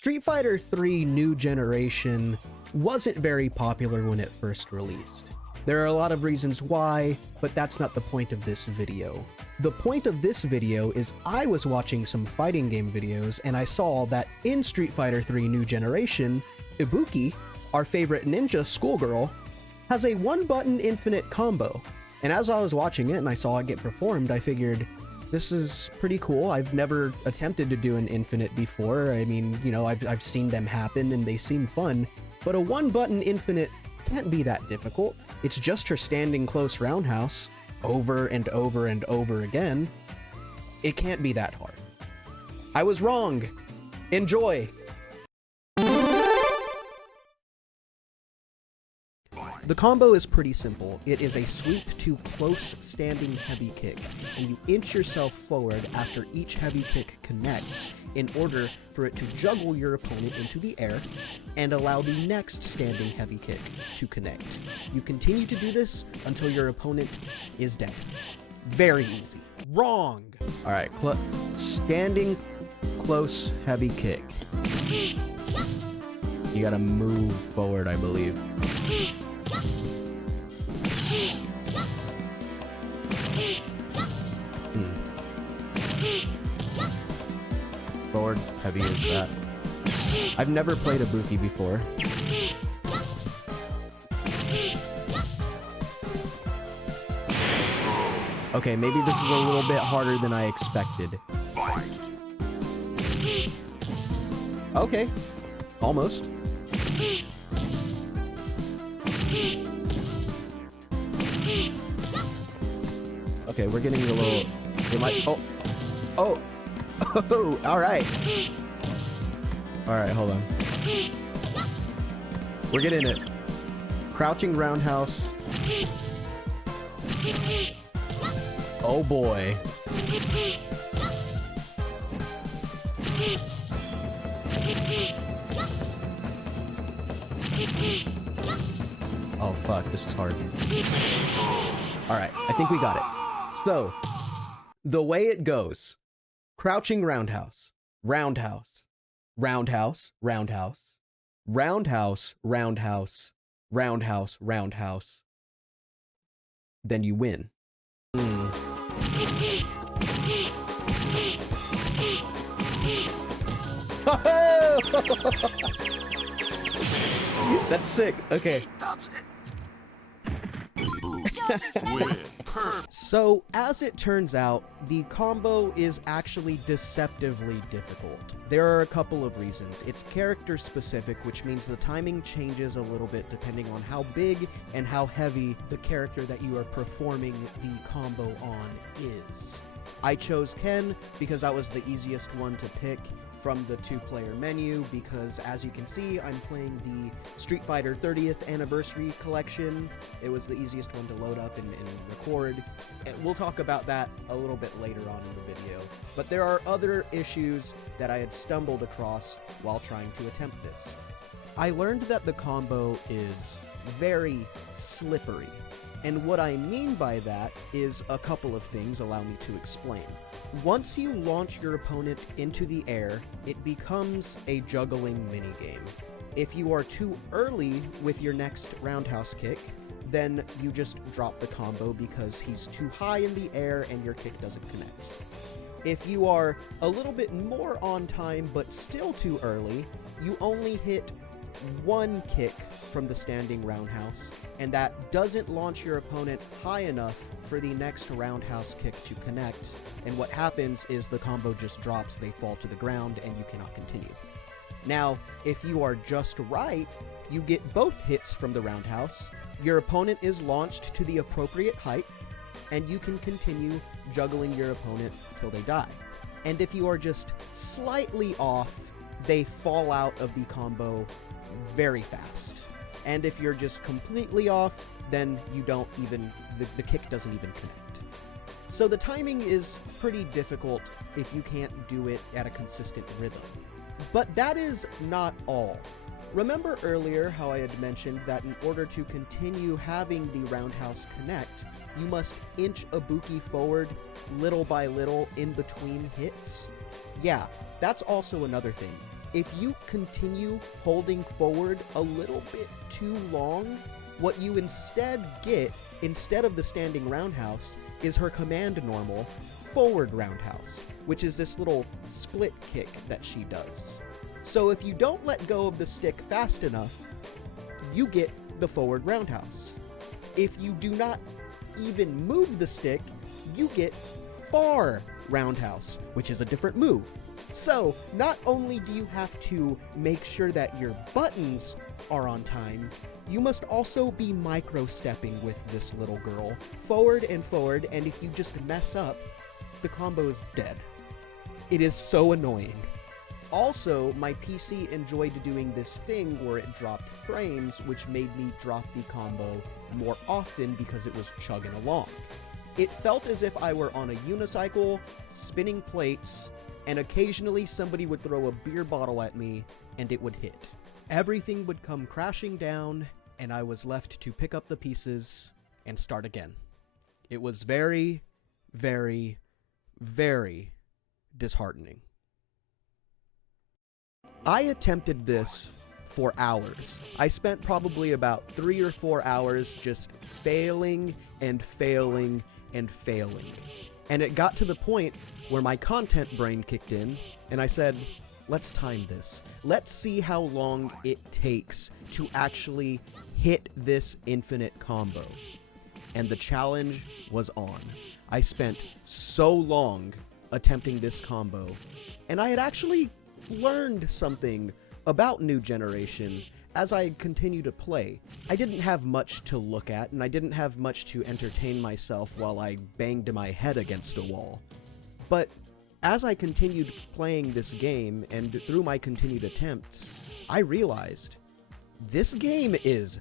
Street Fighter 3 New Generation wasn't very popular when it first released. There are a lot of reasons why, but that's not the point of this video. The point of this video is I was watching some fighting game videos and I saw that in Street Fighter 3 New Generation, Ibuki, our favorite ninja schoolgirl, has a one-button infinite combo. And as I was watching it and I saw it get performed, I figured, this is pretty cool. I've never attempted to do an infinite before. I mean, you know, I've seen them happen and they seem fun, but a one-button infinite can't be that difficult. It's just her standing close roundhouse over and over and over again. It can't be that hard. I was wrong. Enjoy. The combo is pretty simple. It is a sweep to close standing heavy kick, and you inch yourself forward after each heavy kick connects in order for it to juggle your opponent into the air and allow the next standing heavy kick to connect. You continue to do this until your opponent is dead. Very easy. Wrong! Alright, standing close heavy kick. You gotta move forward, I believe. Forward heavy is that. I've never played Ibuki before. Okay, maybe this is a little bit harder than I expected. Okay, almost. Okay, we're getting a little... Oh, alright. Alright, hold on. We're getting it. Crouching roundhouse. Oh boy. Oh fuck, this is hard. Alright, I think we got it. So, the way it goes: crouching roundhouse, roundhouse, roundhouse, roundhouse, roundhouse, roundhouse, roundhouse, roundhouse. Then you win. That's sick. Okay. So, as it turns out, the combo is actually deceptively difficult. There are a couple of reasons. It's character specific, which means the timing changes a little bit depending on how big and how heavy the character that you are performing the combo on is. I chose Ken because that was the easiest one to pick from the two-player menu, because as you can see, I'm playing the Street Fighter 30th Anniversary Collection. It was the easiest one to load up and record. And we'll talk about that a little bit later on in the video. But there are other issues that I had stumbled across while trying to attempt this. I learned that the combo is very slippery. And what I mean by that is a couple of things. Allow me to explain. Once you launch your opponent into the air, it becomes a juggling minigame. If you are too early with your next roundhouse kick, then you just drop the combo because he's too high in the air and your kick doesn't connect. If you are a little bit more on time but still too early, you only hit one kick from the standing roundhouse, and that doesn't launch your opponent high enough for the next roundhouse kick to connect, and what happens is the combo just drops, they fall to the ground, and you cannot continue. Now, if you are just right, you get both hits from the roundhouse, your opponent is launched to the appropriate height, and you can continue juggling your opponent till they die. And if you are just slightly off, they fall out of the combo very fast. And if you're just completely off, then you don't even, the kick doesn't even connect. So the timing is pretty difficult if you can't do it at a consistent rhythm. But that is not all. Remember earlier how I had mentioned that in order to continue having the roundhouse connect, you must inch Ibuki forward little by little in between hits? Yeah, that's also another thing. if you continue holding forward a little bit too long, what you instead get, instead of the standing roundhouse, is her command normal forward roundhouse, which is this little split kick that she does. So if you don't let go of the stick fast enough, you get the forward roundhouse. If you do not even move the stick, you get far roundhouse, which is a different move. So not only do you have to make sure that your buttons are on time, you must also be micro-stepping with this little girl, forward, and if you just mess up, the combo is dead. It is so annoying. Also, my PC enjoyed doing this thing where it dropped frames, which made me drop the combo more often because it was chugging along. It felt as if I were on a unicycle, spinning plates, and occasionally somebody would throw a beer bottle at me, and it would hit. Everything would come crashing down, and I was left to pick up the pieces and start again. It was very, very, very disheartening. I attempted this for hours. I spent probably about 3 or 4 hours just failing and failing and failing. And it got to the point where my content brain kicked in, and I said, let's time this. Let's see how long it takes to actually hit this infinite combo. And the challenge was on. I spent so long attempting this combo, and I had actually learned something about New Generation as I continued to play. I didn't have much to look at, and I didn't have much to entertain myself while I banged my head against a wall. But as I continued playing this game, and through my continued attempts, I realized this game is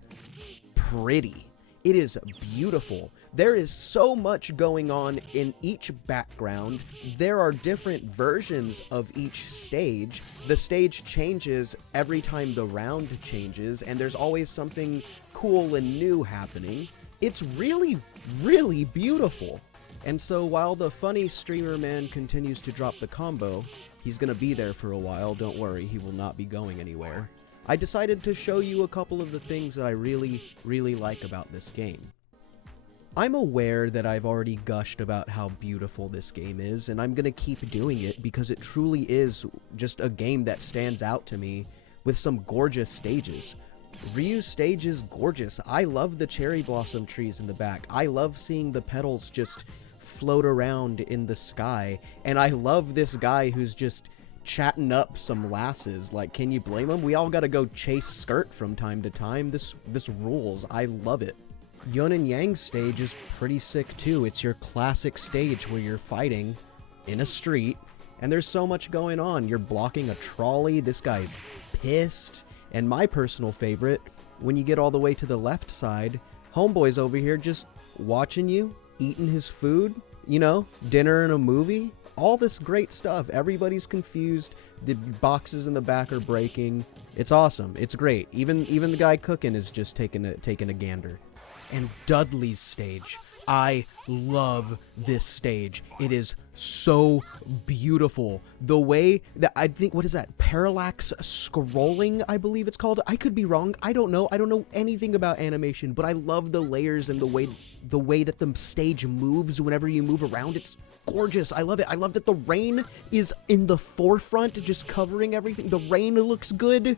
pretty. It is beautiful. There is so much going on in each background. There are different versions of each stage. The stage changes every time the round changes, and there's always something cool and new happening. It's really, really beautiful. And so while the funny streamer man continues to drop the combo, he's gonna be there for a while, don't worry, he will not be going anywhere. I decided to show you a couple of the things that I really, really like about this game. I'm aware that I've already gushed about how beautiful this game is, and I'm gonna keep doing it because it truly is just a game that stands out to me with some gorgeous stages. Ryu's stage is gorgeous. I love the cherry blossom trees in the back. I love seeing the petals just float around in the sky, and I love this guy who's just chatting up some lasses. Like, can you blame him? We all gotta go chase skirt from time to time. This rules. I love it. Yun and Yang's stage is pretty sick too. It's your classic stage where you're fighting in a street, and there's so much going on. You're blocking a trolley, this guy's pissed, and my personal favorite, when you get all the way to the left side, homeboy's over here just watching you, eating his food, you know, dinner and a movie, all this great stuff. Everybody's confused, the boxes in the back are breaking. It's awesome. It's great. Even the guy cooking is just taking a gander. And Dudley's stage. I love this stage. It is so beautiful. The way that, I think, what is that? Parallax scrolling, I believe it's called. I could be wrong. I don't know. I don't know anything about animation, but I love the layers and the way that the stage moves whenever you move around. It's gorgeous. I love it. I love that the rain is in the forefront, just covering everything. The rain looks good.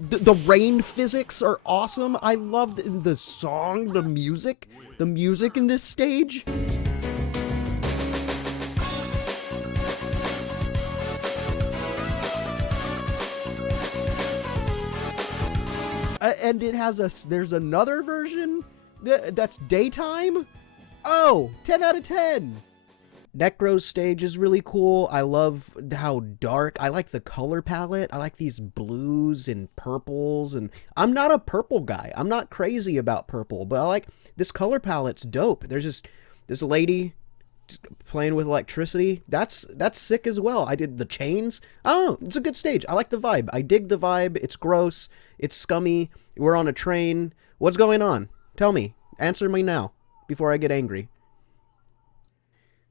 The rain physics are awesome. I love the song, the music in this stage. And it has there's another version that's daytime. Oh, 10 out of 10. Necro's stage is really cool. I love how dark. I like the color palette. I like these blues and purples, and I'm not a purple guy. I'm not crazy about purple, but I like this color palette's dope. There's just this lady playing with electricity. That's sick as well. I did the chains. I don't know. It's a good stage. I like the vibe. I dig the vibe. It's gross. It's scummy. We're on a train. What's going on? Tell me. Answer me now before I get angry.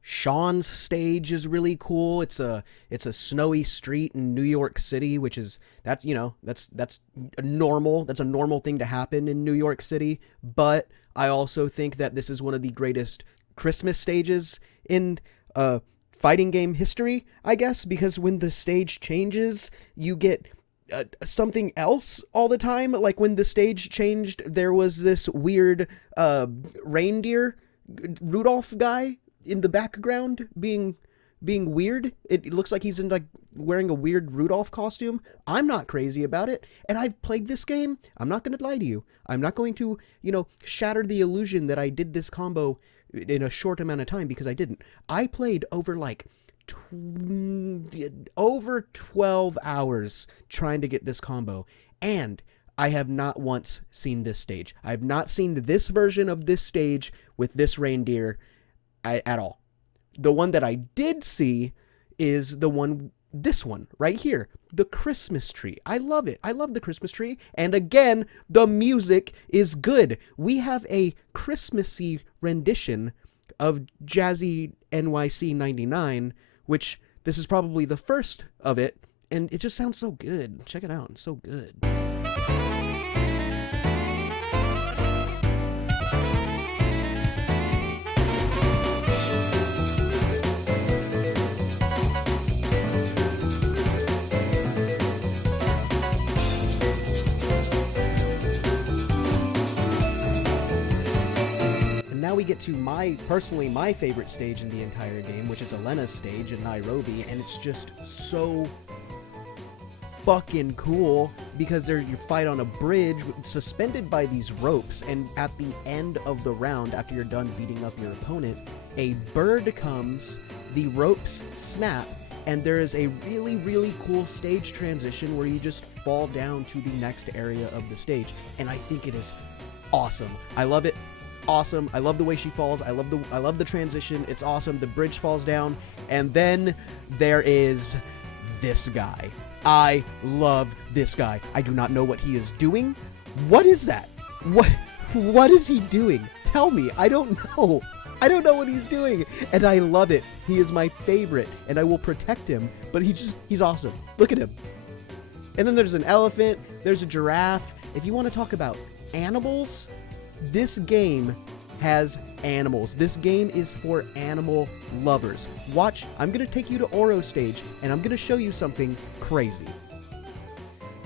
Sean's stage is really cool. It's a snowy street in New York City, which is that's a normal thing to happen in New York City. But I also think that this is one of the greatest Christmas stages in fighting game history, I guess, because when the stage changes, you get something else all the time. Like when the stage changed, there was this weird reindeer Rudolph guy in the background being weird. It looks like he's in like wearing a weird Rudolph costume. I'm not crazy about it, and I've played this game. I'm not going to lie to you. I'm not going to, shatter the illusion that I did this combo in a short amount of time, because I didn't. I played over like over 12 hours trying to get this combo, and I have not once seen this stage. I have not seen this version of this stage with this reindeer at all. The one that I did see is this one right here, the Christmas tree. I love it. I love the Christmas tree. And again, the music is good. We have a Christmassy rendition of Jazzy NYC 99, which this is probably the first of it, and it just sounds so good. Check it out. It's so good. Now we get to my favorite stage in the entire game, which is Elena's stage in Nairobi, and it's just so fucking cool because you fight on a bridge suspended by these ropes, and at the end of the round, after you're done beating up your opponent, a bird comes, the ropes snap, and there is a really, really cool stage transition where you just fall down to the next area of the stage, and I think it is awesome. I love it. Awesome. I love the way she falls. I love the transition. It's awesome. The bridge falls down, and then there is this guy. I love this guy. I do not know what he is doing. What is that? What is he doing? Tell me. I don't know. I don't know what he's doing, and I love it. He is my favorite, and I will protect him, but he's awesome. Look at him. And then there's an elephant. There's a giraffe. If you want to talk about animals, this game has animals. This game is for animal lovers. Watch, I'm going to take you to Oro stage, and I'm going to show you something crazy.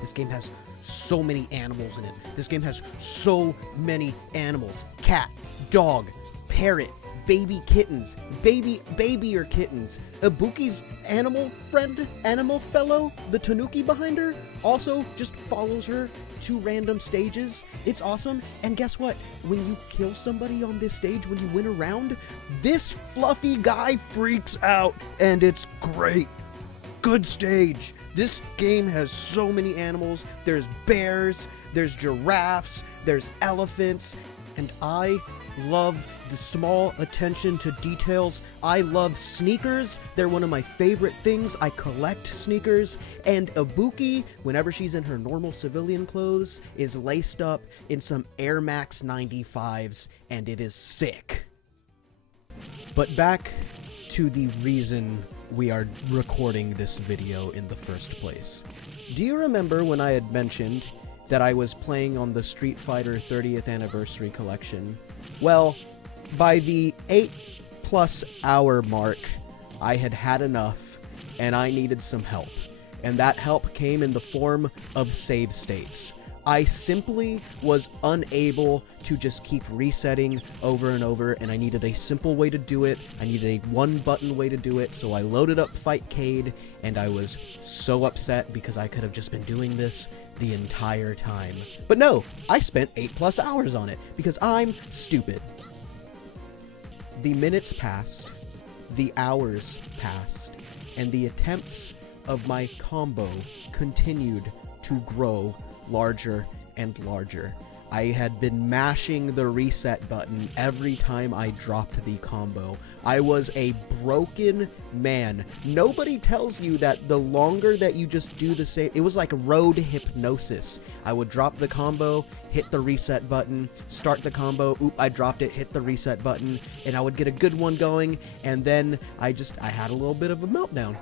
This game has so many animals in it. This game has so many animals. Cat, dog, parrot, baby kittens, baby or kittens. Ibuki's animal fellow, the tanuki behind her, also just follows her to random stages. It's awesome. And guess what? When you kill somebody on this stage, when you win a round, this fluffy guy freaks out, and it's great. Good stage. This game has so many animals. There's bears, there's giraffes, there's elephants, and I love the small attention to details. I love sneakers. They're one of my favorite things. I collect sneakers. And Ibuki, whenever she's in her normal civilian clothes, is laced up in some Air Max 95s, and it is sick. But back to the reason we are recording this video in the first place. Do you remember when I had mentioned that I was playing on the Street Fighter 30th Anniversary Collection? Well, by the 8+ hour mark, I had enough, and I needed some help. And that help came in the form of save states. I simply was unable to just keep resetting over and over, and I needed a simple way to do it. I needed a one-button way to do it, so I loaded up Fightcade, and I was so upset because I could have just been doing this the entire time. But no, I spent 8+ hours on it because I'm stupid. The minutes passed, the hours passed, and the attempts of my combo continued to grow larger and larger. I had been mashing the reset button every time I dropped the combo, I was a broken man. Nobody tells you that the longer that you just do the same, it was like road hypnosis. I would drop the combo, hit the reset button, start the combo, oop, I dropped it, hit the reset button, and I would get a good one going, and then I had a little bit of a meltdown.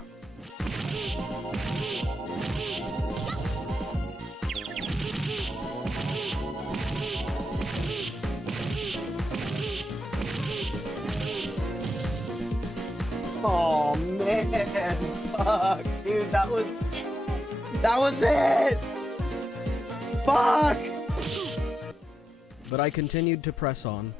Oh man, fuck, dude, that was it! Fuck! But I continued to press on.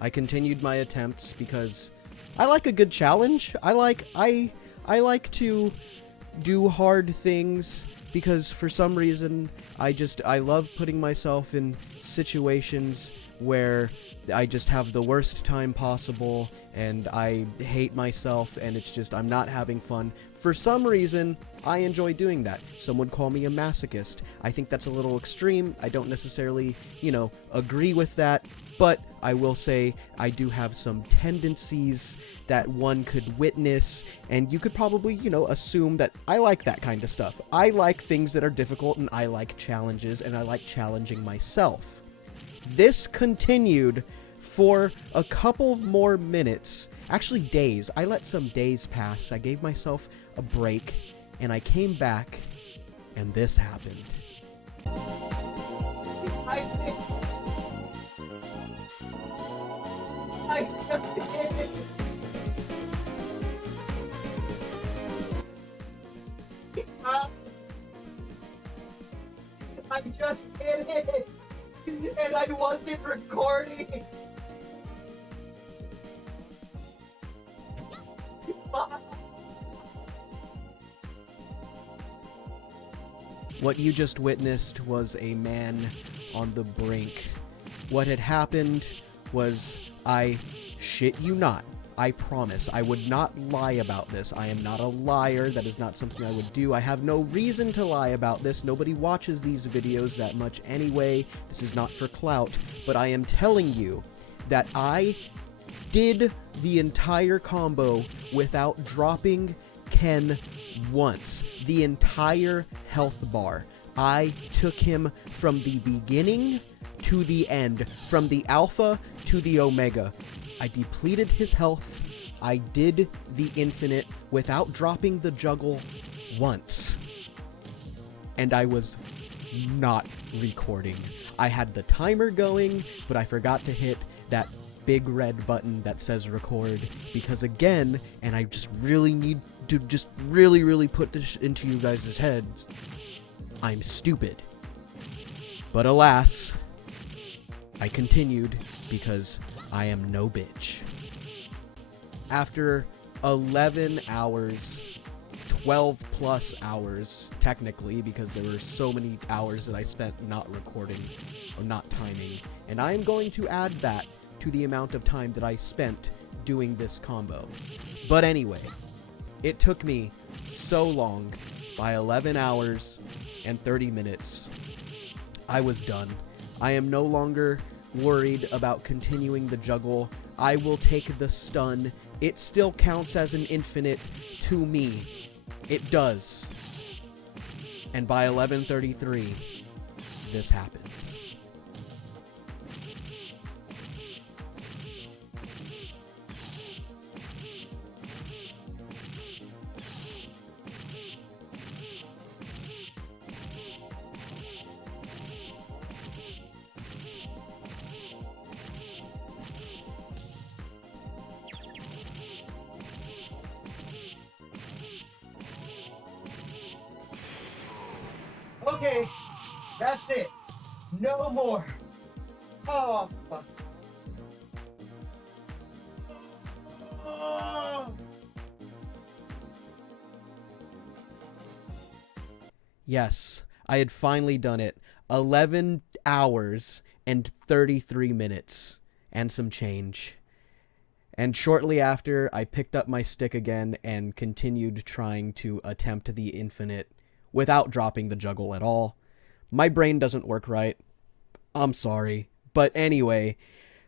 I continued my attempts because I like a good challenge. I like to do hard things because for some reason I love putting myself in situations where I just have the worst time possible and I hate myself and it's just I'm not having fun. For some reason, I enjoy doing that. Some would call me a masochist. I think that's a little extreme. I don't necessarily, agree with that, but I will say I do have some tendencies that one could witness, and you could probably, assume that I like that kind of stuff. I like things that are difficult, and I like challenges, and I like challenging myself. This continued for a couple more minutes, actually days. I let some days pass. I gave myself a break, and I came back, and this happened. I just did it. I just did it, and I wasn't recording. What you just witnessed was a man on the brink. What had happened was, I shit you not, I promise, I would not lie about this. I am not a liar. That is not something I would do. I have no reason to lie about this. Nobody watches these videos that much anyway. This is not for clout. But I am telling you that I did the entire combo without dropping Ken once. The entire health bar. I took him from the beginning to the end, from the alpha to the omega. I depleted his health. I did the infinite without dropping the juggle once. And I was not recording. I had the timer going, but I forgot to hit that big red button that says record, because again, and I just really need to just really put this into you guys' heads, I'm stupid. But alas, I continued because I am no bitch. After 11 hours, 12 plus hours, technically, because there were so many hours that I spent not recording or not timing, and I am going to add that to the amount of time that I spent doing this combo. But anyway, it took me so long. By 11 hours and 30 minutes, I was done. I am no longer worried about continuing the juggle. I will take the stun. It still counts as an infinite to me. It does. And by 11:33, this happened. Okay, that's it. No more. Oh, fuck. Oh. Yes, I had finally done it. 11 hours and 33 minutes and some change. And shortly after, I picked up my stick again and continued trying to attempt the infinite without dropping the juggle at all. My brain doesn't work right. I'm sorry. But anyway,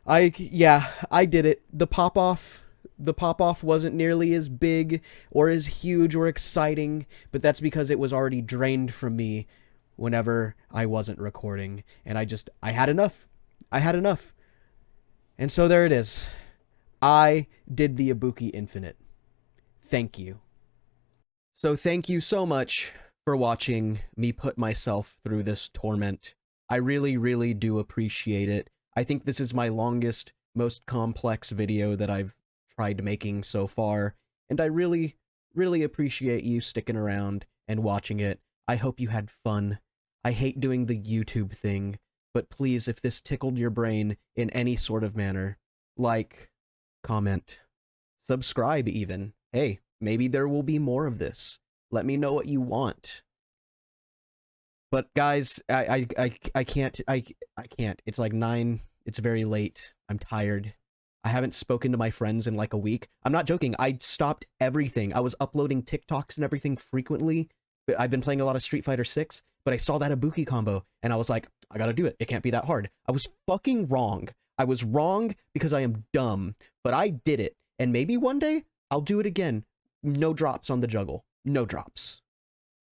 I did it. The pop-off the pop-off wasn't nearly as big or as huge or exciting, but that's because it was already drained from me whenever I wasn't recording, and I had enough. I had enough. And so there it is. I did the Ibuki Infinite. Thank you. So thank you so much for watching me put myself through this torment. I really, really do appreciate it. I think this is my longest, most complex video that I've tried making so far, and I really, really appreciate you sticking around and watching it. I hope you had fun. I hate doing the YouTube thing, but please, if this tickled your brain in any sort of manner, like, comment, subscribe even. Hey, maybe there will be more of this. Let me know what you want. But guys, I can't. It's like 9. It's very late. I'm tired. I haven't spoken to my friends in like a week. I'm not joking. I stopped everything. I was uploading TikToks and everything frequently. I've been playing a lot of Street Fighter 6, but I saw that Ibuki combo and I was like, I gotta do it. It can't be that hard. I was fucking wrong. I was wrong because I am dumb, but I did it. And maybe one day I'll do it again. No drops on the juggle. No drops.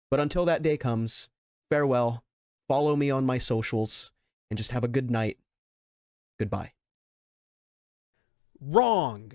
But until that day comes, farewell. Follow me on my socials and just have a good night. Goodbye. Wrong.